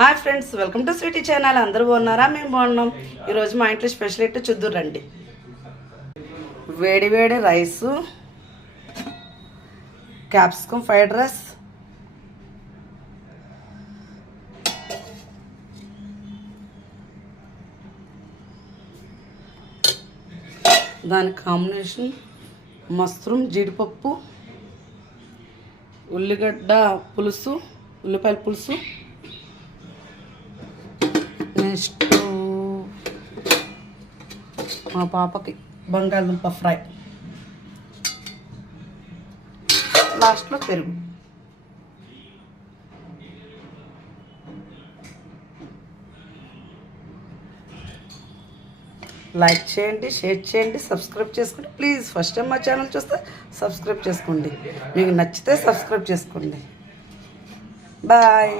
Hi friends, welcome to sweetie channel. అందరూ బాగున్నారా? మేము బాగున్నాం. ఈరోజు మా ఇంట్లో స్పెషల్ ఏంటో చూద్దురు రండి. వేడి వేడి రైసు, క్యాప్సికమ్ ఫ్రైడ్ రైస్, దాని కాంబినేషన్ మష్రూమ్, జీడిపప్పు, ఉల్లిగడ్డ పులుసు, ఉల్లిపాయల పులుసు, నెక్స్ట్ మా పాపకి బంగాళదుంప ఫ్రై, లాస్ట్లో పెరుగు. లైక్ చేయండి, షేర్ చేయండి, సబ్స్క్రైబ్ చేసుకోండి ప్లీజ్. ఫస్ట్ టైం మా ఛానల్ చూస్తే సబ్స్క్రైబ్ చేసుకోండి. మీకు నచ్చితే సబ్స్క్రైబ్ చేసుకోండి. బాయ్.